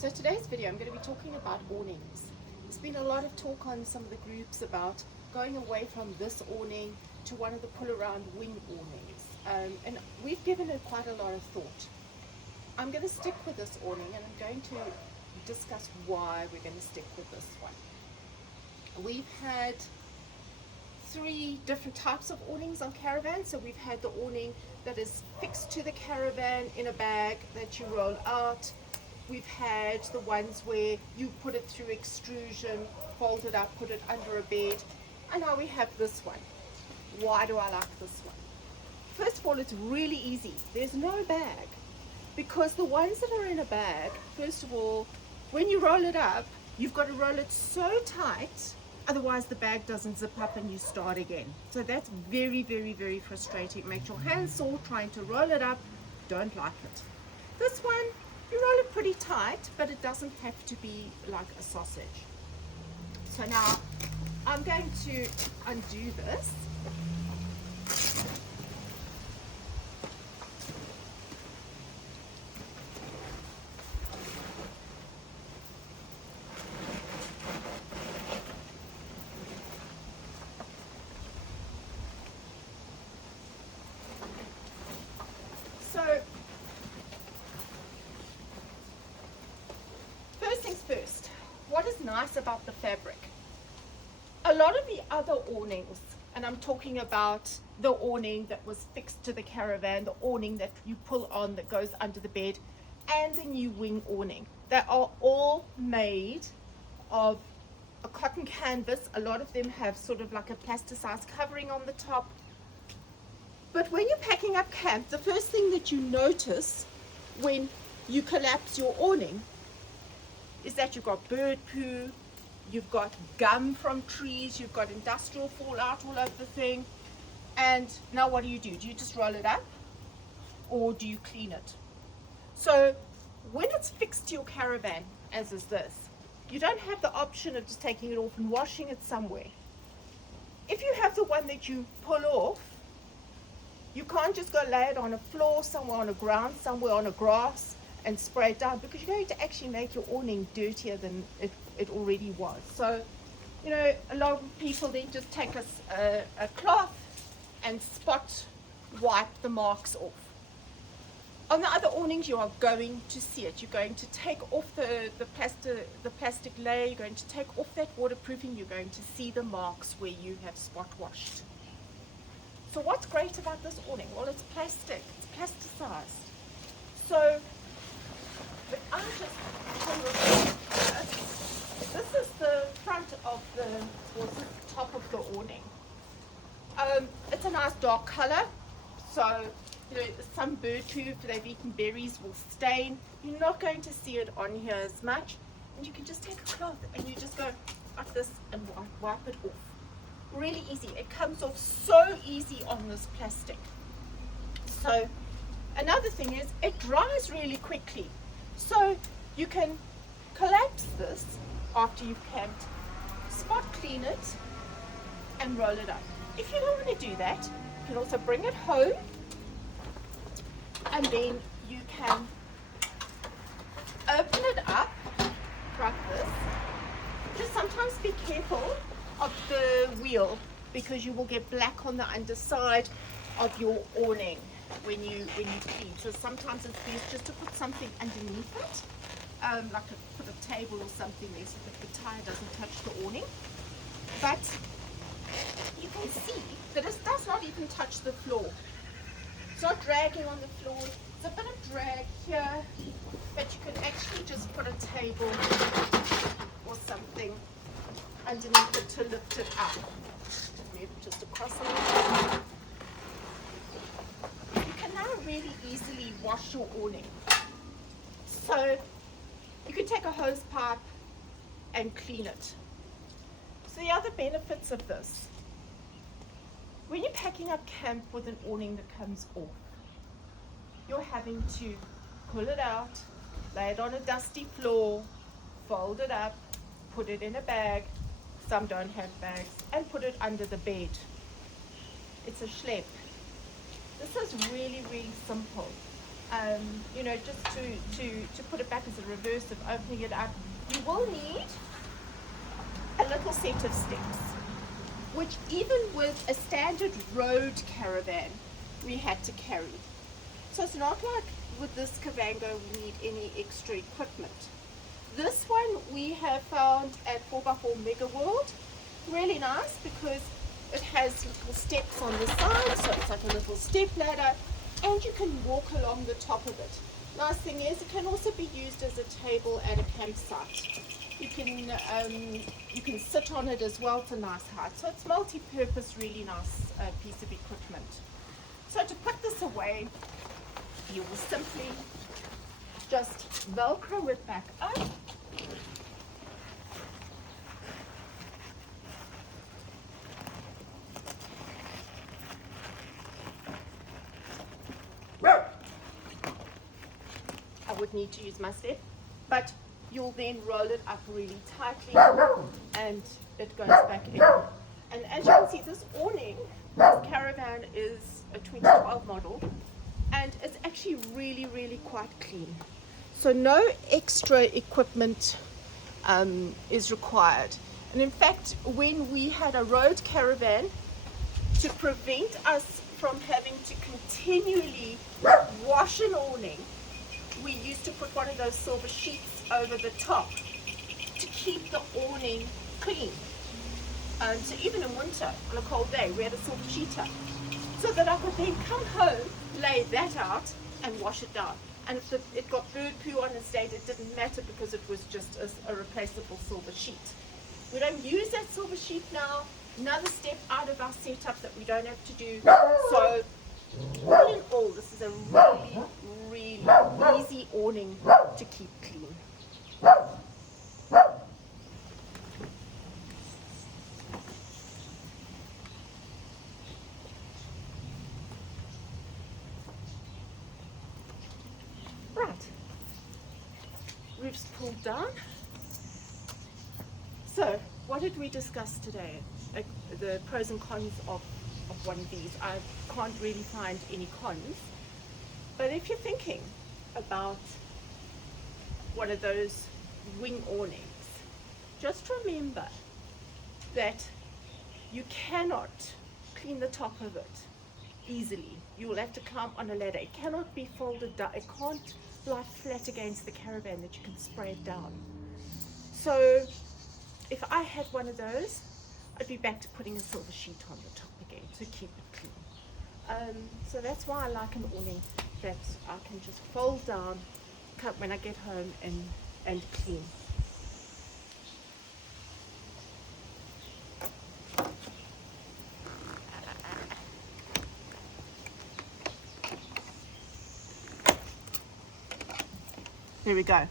So today's video I'm going to be talking about awnings. There's been a lot of talk on some of the groups about going away from this awning to one of the pull-around wing awnings, and we've given it quite a lot of thought. I'm going to stick with this awning, and I'm going to discuss why we're going to stick with this one. We've had 3 different types of awnings on caravans. So we've had the awning that is fixed to the caravan in a bag that you roll out. We've had the ones where you put it through extrusion, fold it up, put it under a bed, and now we have this one. Why do I like this one? First of all, it's really easy. There's no bag, because the ones that are in a bag, first of all, when you roll it up, you've got to roll it so tight, otherwise the bag doesn't zip up and you start again. So that's very, very, very frustrating. Makes your hands sore trying to roll it up. Don't like it. This one, you roll it pretty tight, but it doesn't have to be like a sausage. So now I'm going to undo this. So first things first, what is nice about the fabric? A lot of the other awnings, and I'm talking about the awning that was fixed to the caravan, the awning that you pull on that goes under the bed, and the new wing awning, they are all made of a cotton canvas. A lot of them have sort of like a plasticized covering on the top. But when you're packing up camp, the first thing that you notice when you collapse your awning is that you've got bird poo, you've got gum from trees, you've got industrial fallout all over the thing. And now what do? Do you just roll it up, or do you clean it? So when it's fixed to your caravan, as is this, you don't have the option of just taking it off and washing it somewhere. If you have the one that you pull off, you can't just go lay it on a floor somewhere, on a ground somewhere, on a grass, and spray it down, because you're going to actually make your awning dirtier than it already was. So, you know, a lot of people then just take a cloth and spot wipe the marks off. On the other awnings, you are going to see it. You're going to take off the plastic layer, you're going to take off that waterproofing, you're going to see the marks where you have spot washed. So what's great about this awning? Well, it's plastic, it's plasticized. So, but I just tell you this is the front of or the top of the awning. It's a nice dark color, so you know, some bird poo, if they've eaten berries, will stain. You're not going to see it on here as much, and you can just take a cloth and you just go like this and wipe it off. Really easy. It comes off so easy on this plastic. So another thing is it dries really quickly. So you can collapse this after you've camped, spot clean it, and roll it up. If you don't want to do that, you can also bring it home, and then you can open it up like this. Just sometimes be careful of the wheel, because you will get black on the underside of your awning when you clean. So sometimes it's best just to put something underneath it, like put a table or something there, so that the tire doesn't touch the awning. But you can see that it does not even touch the floor. It's not dragging on the floor. There's a bit of drag here, but you can actually just put a table or something underneath it to lift it up. Move it just across a little bit. You can now really easily wash your awning. So you can take a hose pipe and clean it. So the other benefits of this, when you're packing up camp with an awning that comes off, you're having to pull it out, lay it on a dusty floor, fold it up, put it in a bag. Some don't have bags, and put it under the bed. It's a schlep. This is really, really simple. you know, just to put it back as a reverse of opening it up, you will need a little set of steps, which even with a standard road caravan, we had to carry. So it's not like with this Kavango we need any extra equipment. This one we have found at 4x4 Mega World. Really nice because it has little steps on the side, so it's like a little step ladder, and you can walk along the top of it. Nice thing is it can also be used as a table at a campsite. You can sit on it as well. It's a nice height, so it's multi-purpose, really nice piece of equipment. So to put this away, you will simply just Velcro it back up. I would need to use my step, but you'll then roll it up really tightly and it goes back in. And as you can see, this awning, this caravan is a 2012 model, and it's actually really, really quite clean. So no extra equipment is required. And in fact, when we had a road caravan, to prevent us from having to continually wash an awning, we used to put one of those silver sheets over the top to keep the awning clean. So even in winter, on a cold day, we had a silver sheet up, so that I could then come home, lay that out, and wash it down. And if it got bird poo on its date, it didn't matter because it was just a replaceable silver sheet. We don't use that silver sheet now. Another step out of our setup that we don't have to do. So all in all, this is a really, really easy awning to keep clean. Right, roof's pulled down. So what did we discuss today? The pros and cons of one of these. I can't really find any cons, but if you're thinking about one of those wing awnings, just remember that you cannot clean the top of it easily. You will have to climb on a ladder. It cannot be folded down. It can't lie flat against the caravan that you can spray it down. So if I had one of those, I'd be back to putting a silver sheet on the top again to keep it clean. So that's why I like an awning that I can just fold down when I get home and clean. There we go.